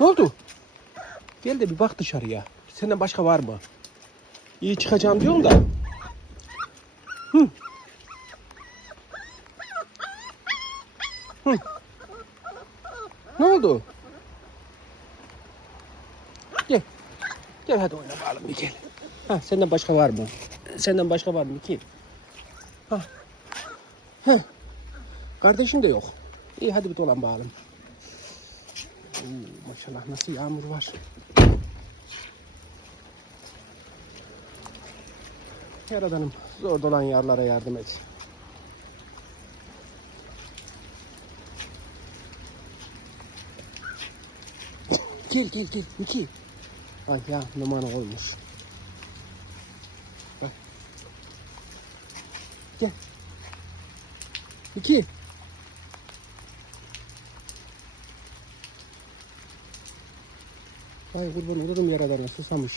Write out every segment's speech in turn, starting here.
Ne oldu? Gel de bir bak dışarıya. Senden başka var mı? İyi çıkacağım diyorum da. Hı. Hı. Ne oldu? Gel. Gel hadi oyna bakalım bir gel. Ha, senden başka var mı? Senden başka var mı ki? Ha. Heh. Kardeşin de yok. İyi hadi bir dolan bakalım. Maşallah nasıl yağmur var. Yaradanım zor dolan yarlara yardım et. Gel gel gel Miki. Ay ya numara olmuş. Gel. Miki. Ay kurban olurum yaradana susamış.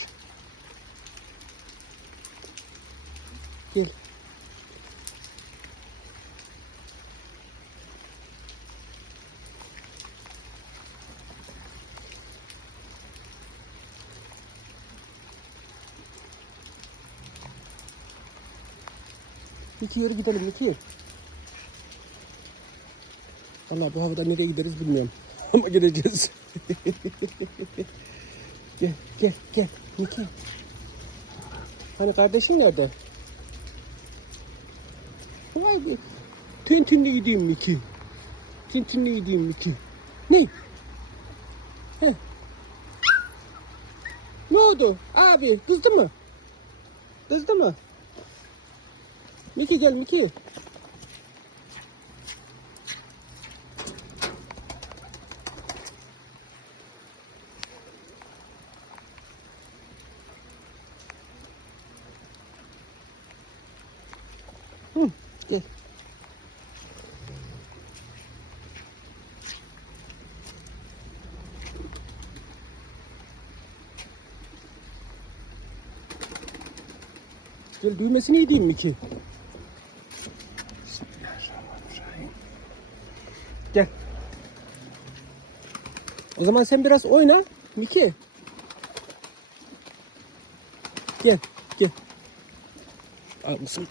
Gel. Miki yürü gidelim Miki. Vallahi bu havada nereye gideriz bilmiyorum. Ama gideceğiz. gel gel gel Miki. Hani kardeşin nerede? Vay be. Tintinli gideyim Miki. Tintinli gideyim Miki. Ne? Heh. Ne oldu? Abi kızdı mı? Kızdı mı? Miki gel Miki. Hı, gel. Gel düğmesini yediğim Miki. Bismillahirrahmanirrahim. Gel. O zaman sen biraz oyna Miki. Gel, gel. Al mısın?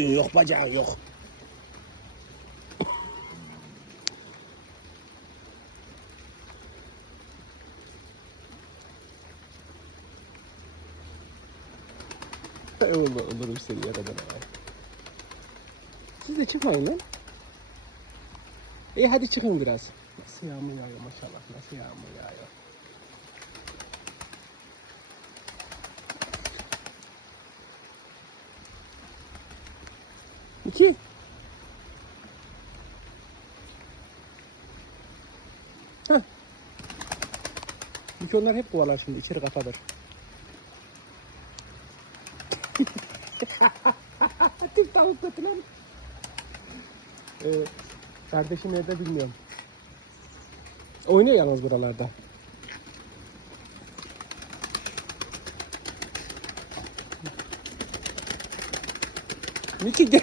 Boyun yok, bacağın yok. Eyvallah olurum seni yaradan abi. Siz de çıkmayın lan. İyi hadi çıkın biraz. Nasıl yağmur yağıyor maşallah. Nasıl yağmur yağıyor. İki. Heh. İki onlar hep kovalar şimdi içeri kapatır. Tip tavuk götüren. Ee, kardeşim nerede bilmiyorum. Oynuyor yalnız buralarda. Miki gel.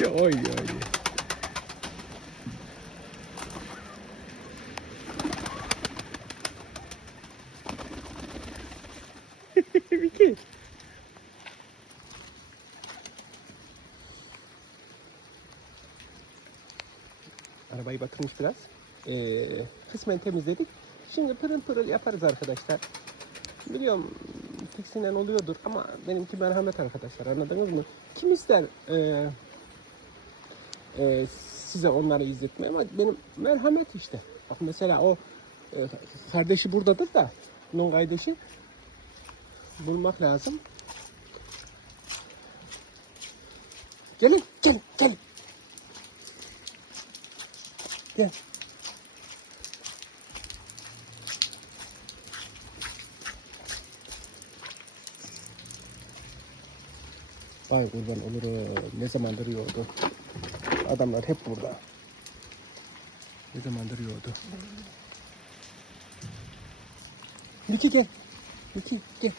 ya oy oy. Miki. Arabayı batırmış biraz. Ee, kısmen temizledik. Şimdi pırıl pırıl yaparız arkadaşlar. Biliyorum tiksinen oluyordur ama benimki merhamet arkadaşlar anladınız mı? Kim ister ee, ee, size onları izletmeyi ama benim merhamet işte. Bak mesela o e, kardeşi buradadır da onun kardeşi bulmak lazım. Gelin, gelin, gelin. Gel. Vay kurban olurum. Ne zamandır yiyordu. Adamlar hep burada. Ne zamandır yiyordu. Miki gel. Miki gel.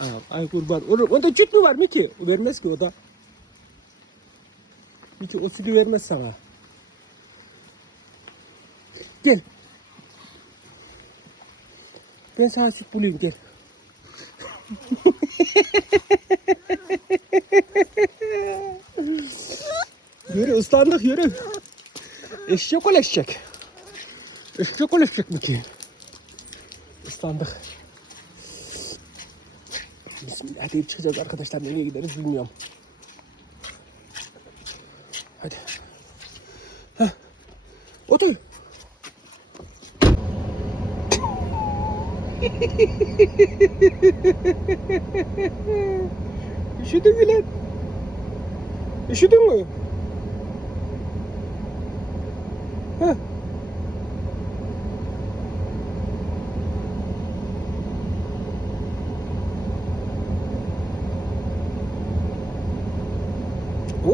Aa, ay kurban olur. Onda süt mü var Miki? O vermez ki o da. Miki o sütü vermez sana. Gel. Ben sana süt bulayım gel. yürü ıslandık yürü. Eşek ol eşek. Eşek ol eşek Miki. Islandık. Bismillah deyip çıkacağız arkadaşlar. Nereye gideriz bilmiyorum. Hadi. Heh. Otur. Üşüdün mü lan? Üşüdün mü? Heh. Uh.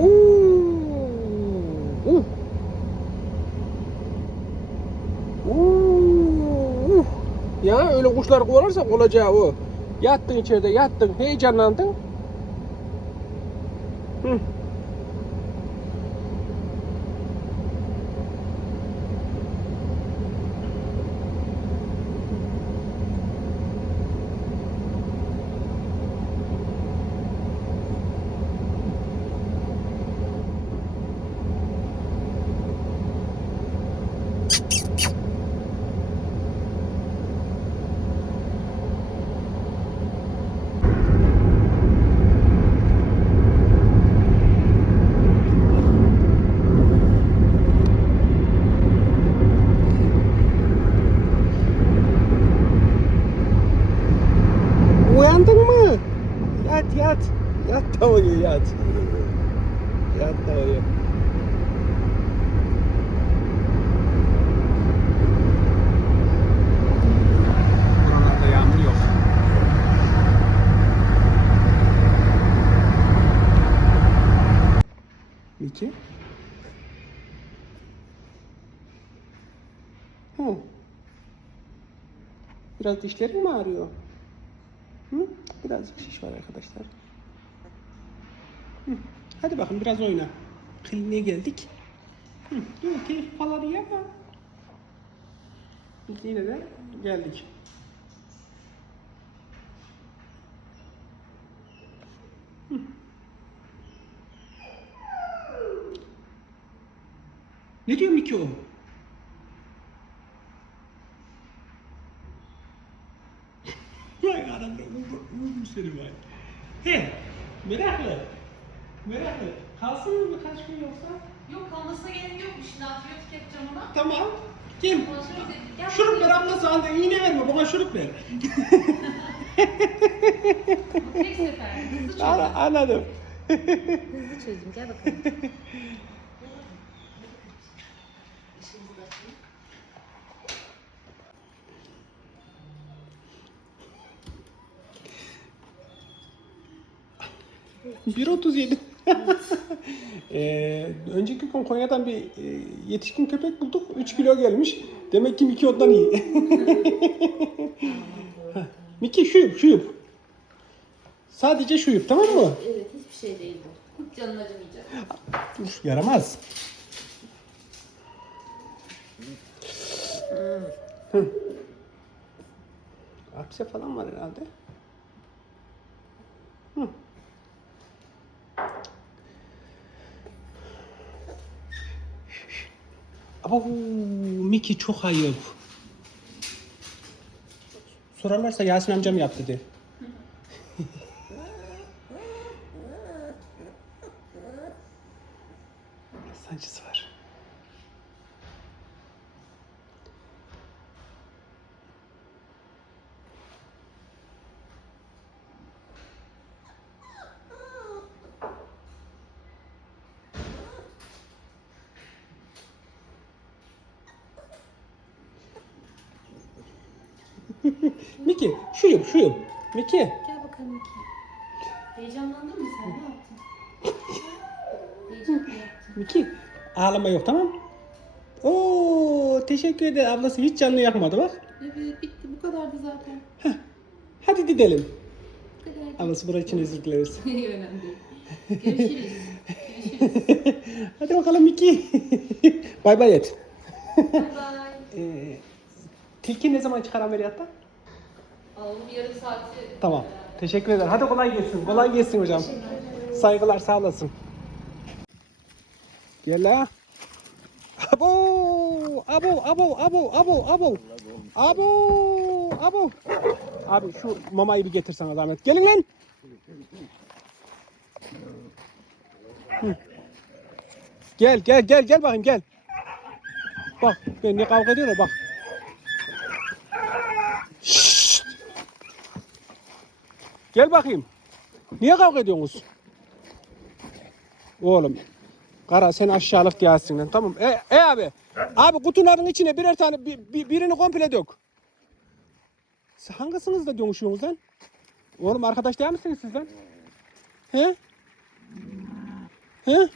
Oo. Ya öyle kuşlar kovalarsak olacağı o. Yattın içeride yattın heyecanlandın. Hı. Uyandın mı? Yat yat. Yat da uyu yat. Yat da uyu. Buralarda yağmur yok. Miki? Hı. Biraz dişlerin mi ağrıyor? Hı? Birazcık şiş var arkadaşlar. Hı. Hadi bakın biraz oyna. Kliniğe geldik. Hı. Dur keyif falan iyi. Biz yine de geldik. Ne diyor Miki o? Anam vurdum seni vay. He, meraklı. Meraklı. Kalsın mı birkaç gün yoksa? Yok kalmasına gerek yokmuş. Şimdi antibiyotik yapacağım ona. Tamam. Kim? Şurup ver abla sana da iğne verme bana şurup ver. Tek sefer. Hızlı çözüm. Ana- Anladım. Hızlı çözüm. Gel bakalım. 1.37. ee, önceki gün Konya'dan bir e, yetişkin köpek bulduk. 3 kilo gelmiş. Demek ki Miki ondan iyi. Miki şuyup şuyup. Sadece şuyup tamam mı? Evet hiçbir şey değil bu. Hiç canın acımayacak. Uf, yaramaz. Hı. Akse falan var herhalde. Hı. Ama Miki çok ayıp. Sorarlarsa Yasin amcam yaptı de. Sancısı var. Miki, şuyum, şuyum. Miki, Gel bakalım Miki. Heyecanlandın mı sen? Ne yaptın? Heyecan mı yaptın? Miki ağlama yok tamam Oo teşekkür ederim ablası hiç canını yakmadı bak. Evet bitti bu kadardı zaten. Hadi gidelim. Bu kadar. Ablası burası için özür dileriz. Önemli değil. Görüşürüz. Görüşürüz. Hadi bakalım Miki. bay bay et. Bye bye. Ee, tilki ne zaman çıkar ameliyattan? Alalım yarım saati. Tamam. Teşekkür ederim. Hadi kolay gelsin. Kolay gelsin hocam. Saygılar sağ olasın. Gel la. Abo! Abo, abo, abo, abo, abo. Abo, abo. Abi şu mamayı bir getirsene zahmet. Gelin lan. Hı. Gel, gel, gel, gel bakayım gel. Bak, ben ne kavga ediyor bak. Şşt! Gel bakayım. Niye kavga ediyorsunuz? Oğlum. Kara sen aşağılık gelsin lan tamam. E, e abi. Abi kutuların içine birer tane bi- bi- birini komple dök. Siz hangisinizle dönüşüyorsunuz lan? Oğlum arkadaş değil misiniz siz lan? He? He?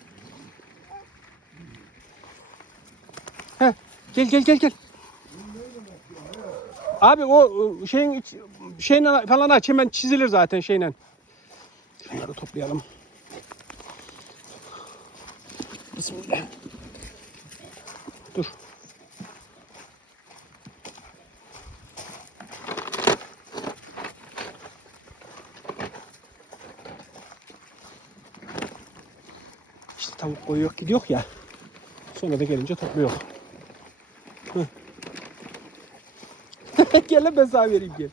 He? Gel gel gel gel. Abi o şeyin iç- şeyle falan aç hemen çizilir zaten şeyle. Şunları toplayalım. Bismillah. Dur. İşte tavuk koyuyor gidiyor ya. Sonra da gelince topluyor. Gel lan ben sana vereyim gel.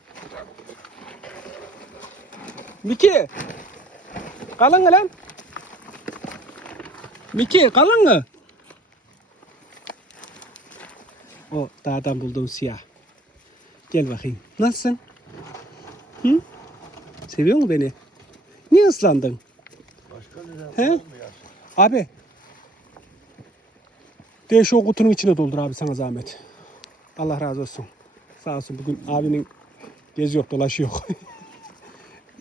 Miki. Kalın mı lan? Miki kalın mı? O dağdan bulduğum siyah. Gel bakayım. Nasılsın? Hı? Seviyor mu beni? Niye ıslandın? He? Abi. De şu kutunun içine doldur abi sana zahmet. Allah razı olsun. Sağ olsun bugün abinin gezi yok dolaşıyor.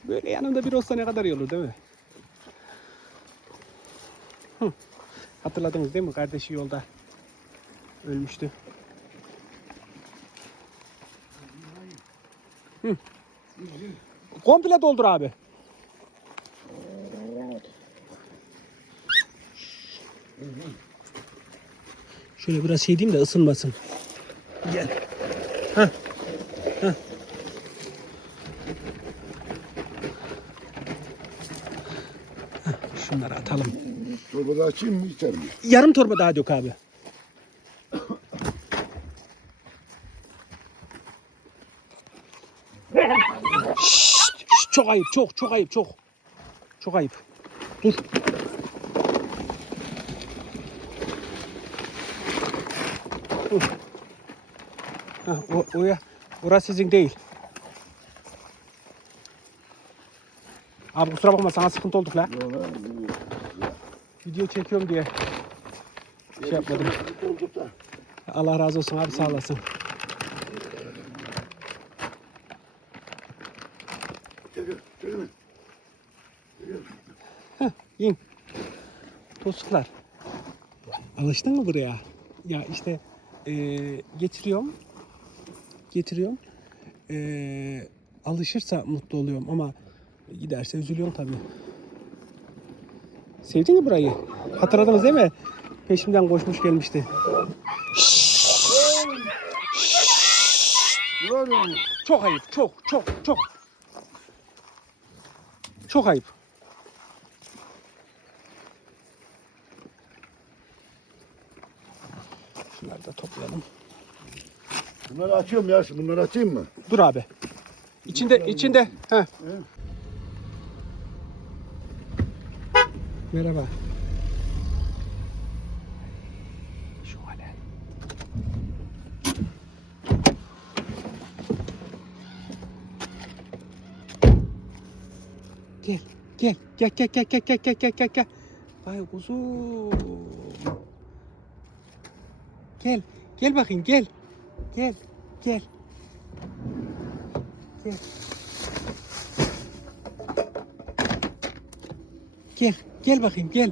Böyle yanında bir olsa ne kadar iyi olur değil mi? Hı. Hatırladınız değil mi? Kardeşi yolda ölmüştü. Hı. Komple doldur abi. Şöyle biraz şey de ısınmasın. Gel. Heh. Heh. Heh, Şunları atalım. Çorbada açayım mı içer mi? Yarım torba daha dök abi. Şşt, şşt, çok ayıp, çok, çok ayıp, çok. Çok ayıp. Dur. Dur. Ha, o, o ya, orası sizin değil. Abi kusura bakma sana sıkıntı olduk la. Video çekiyorum diye. Şey yapmadım. Allah razı olsun abi sağ olasın. Çekil. İn. Tosuklar. Alıştın mı buraya? Ya işte eee, getiriyorum. Getiriyorum. Eee, alışırsa mutlu oluyorum ama giderse üzülüyorum tabii. Sevdin mi burayı? Hatırladınız değil mi? Peşimden koşmuş gelmişti. Çok ayıp. Çok çok çok. Çok ayıp. Şunları da toplayalım. Bunları açıyorum ya. Bunları açayım mı? Dur abi. İçinde içinde. Heh. Merhaba. Şu hale. Gel. Gel. Gel gel gel gel gel gel gel gel gel. Vay kuzum. Gel. Gel bakayım gel. Gel. Gel. Gel. Gel. Gel bakayım gel.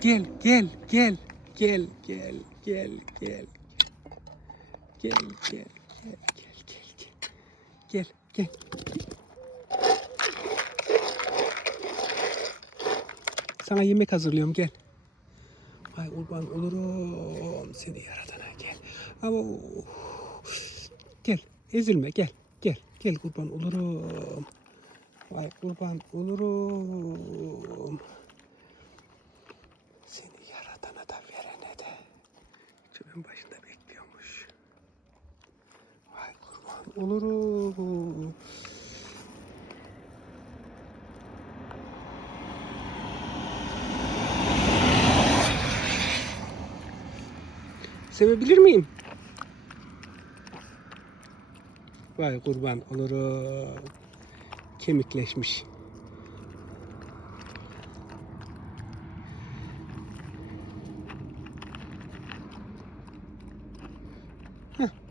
Gel gel gel. Gel gel gel gel. Gel gel gel gel gel gel. Gel gel. Sana yemek hazırlıyorum gel. Ay kurban olurum seni yaradana gel. Ama gel ezilme gel gel gel kurban olurum. Vay kurban olurum. Seni yaradana da verene de. Çöpün başında bekliyormuş. Vay kurban olurum. Sevebilir miyim? Vay kurban olurum. Kemikleşmiş.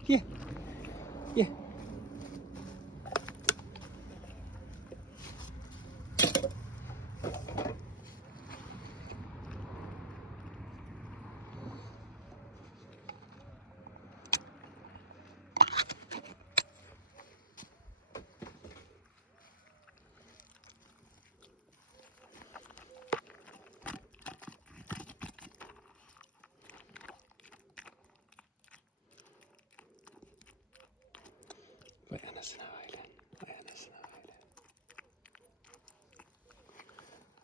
Heh, ye. Ye. Vay anasına öyle. Vay anasına öyle.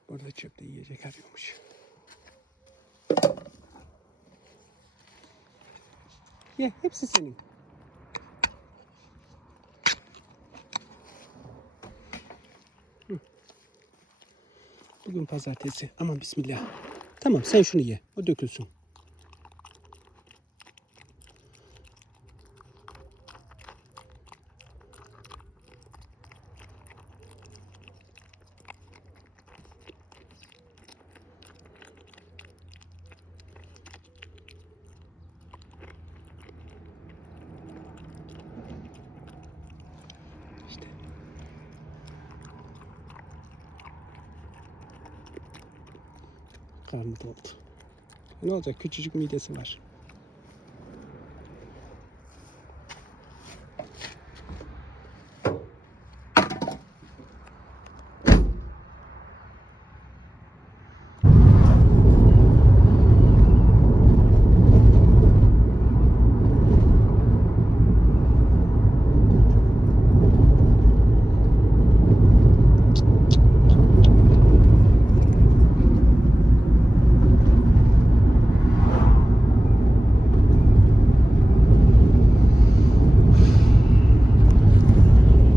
Orada çöpte yiyecek arıyormuş. Ye, hepsi senin. Bugün pazartesi. Aman bismillah. Tamam sen şunu ye. O dökülsün. İşte. Karnı doldu. Ne olacak? Küçücük midesi var.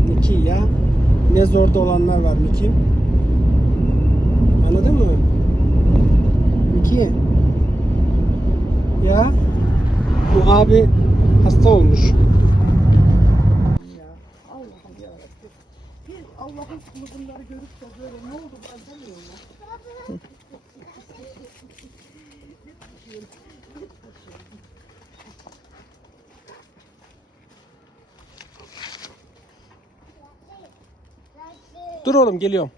Miki ya. Ne zorda olanlar var Miki. Anladın mı? Miki. Ya. Bu abi hasta olmuş. Allah'ın kulu bunları görüp de böyle ne oldu ben demiyorum. Dur oğlum geliyorum.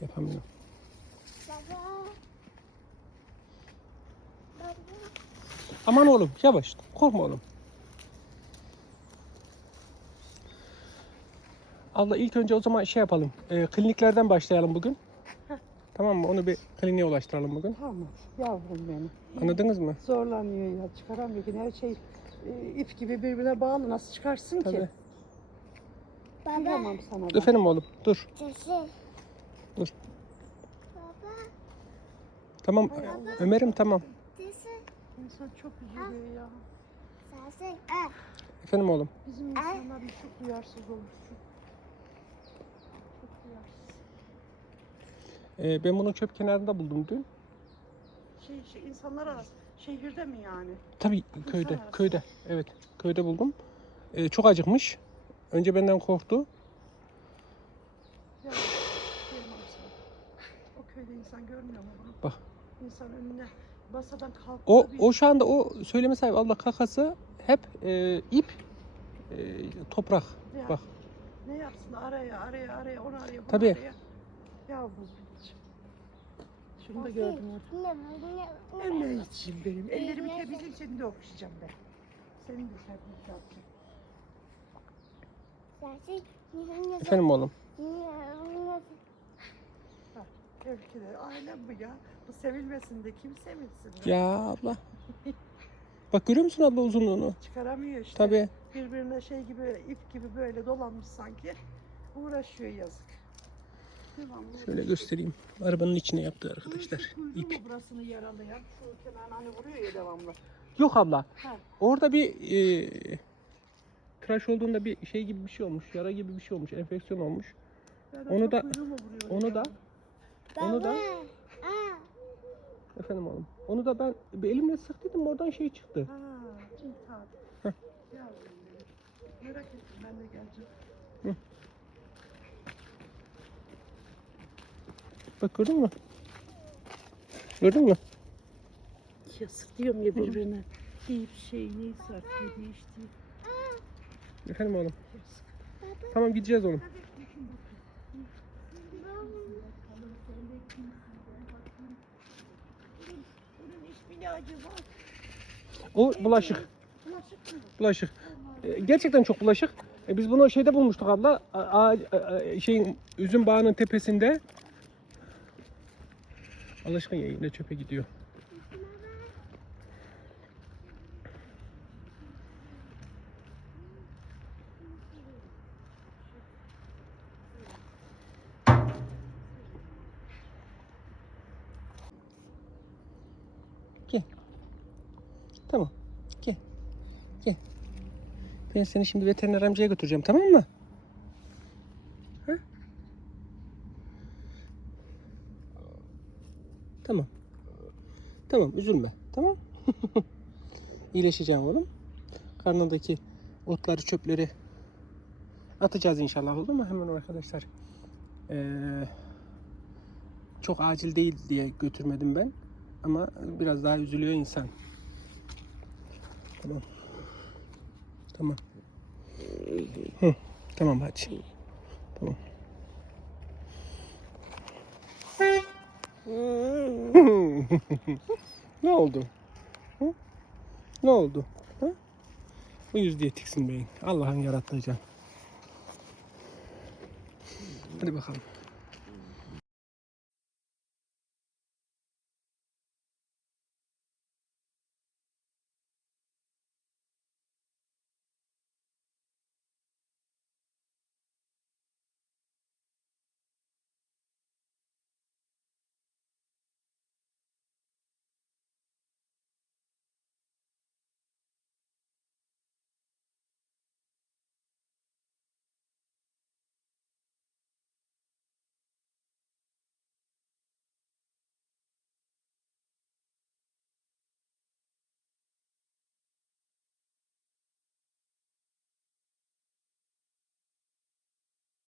Yapamıyorum. Aman oğlum yavaş. Korkma oğlum. Allah ilk önce o zaman şey yapalım. e, kliniklerden başlayalım bugün. Tamam mı? Onu bir kliniğe ulaştıralım bugün. Tamam yavrum benim. Anladınız mı? Zorlanıyor ya çıkaramıyor ki her şey e, ip gibi birbirine bağlı nasıl çıkarsın Tabii. ki? Kıyamam sana ben. Efendim oğlum dur. Sesi. Dur. Baba. Tamam Ömer'im tamam. Sesi. İnsan çok üzülüyor ya. Sesi. Ah. Efendim oğlum. Bizim insanlarımız çok duyarsız olmuş. Çok duyarsız. E, ben bunu çöp kenarında buldum dün. Şey, şey insanlar arası. Şehirde mi yani? Tabii köyde, arası. köyde. Evet, köyde buldum. E, çok acıkmış. Önce benden korktu. Ya. O köyde insan görmüyor mu bunu? Bak, İnsan önüne masadan kalkıyor. O o şu anda o söyleme sahibi Allah kakası hep e, ip e, toprak. Ya, Bak Ne yapsın araya araya araya onu araya bunu Tabii. araya. Yavrum benim. Şunu da gördüm orada. Anneciğim benim. Ellerimi temizleyeyim seni de okşayacağım ben. Senin de servis yapacağım. efendim oğlum. Ülkede ailem bu ya. Bu sevilmesin de kim sevilsin de. Ya abla. Bak görüyor musun abla uzunluğunu? Çıkaramıyor işte. Tabii. Birbirine şey gibi ip gibi böyle dolanmış sanki. Uğraşıyor yazık. Şöyle göstereyim. Arabanın içine yaptı arkadaşlar. İp. mu burasını yaralayan? Şu kenarına hani vuruyor ya devamlı. Yok abla. Ha. Orada bir e, tıraş olduğunda bir şey gibi bir şey olmuş. Yara gibi bir şey olmuş. Enfeksiyon olmuş. Onu da- onu da-? Onu da efendim oğlum. Onu da ben bir elimle sıktıydım oradan şey çıktı. Ha, intihar. Merak ettim ben de geleceğim. Bak gördün mü? Gördün mü? Yazık diyorum ya birbirine. Deyip şey neyse artık yediği içtiği. Efendim oğlum. Yazık. Tamam gideceğiz oğlum. O bulaşık. Bulaşık. E, gerçekten çok bulaşık. E, biz bunu şeyde bulmuştuk abla. A- a- a- şeyin üzüm bağının tepesinde. Allah aşkına ya yine çöpe gidiyor. Gel. Tamam. Gel. Gel. Ben seni şimdi veteriner amcaya götüreceğim tamam mı? Tamam. Tamam üzülme. Tamam. İyileşeceğim oğlum. Karnındaki otları çöpleri atacağız inşallah oldu mu? Hemen arkadaşlar. Ee, çok acil değil diye götürmedim ben. Ama biraz daha üzülüyor insan. Tamam. Tamam. Hı, tamam hadi. Tamam. ne oldu? Hı? Ne oldu? Hı? Bu yüz diye tiksinmeyin. Allah'ın yarattığı can. Hadi bakalım.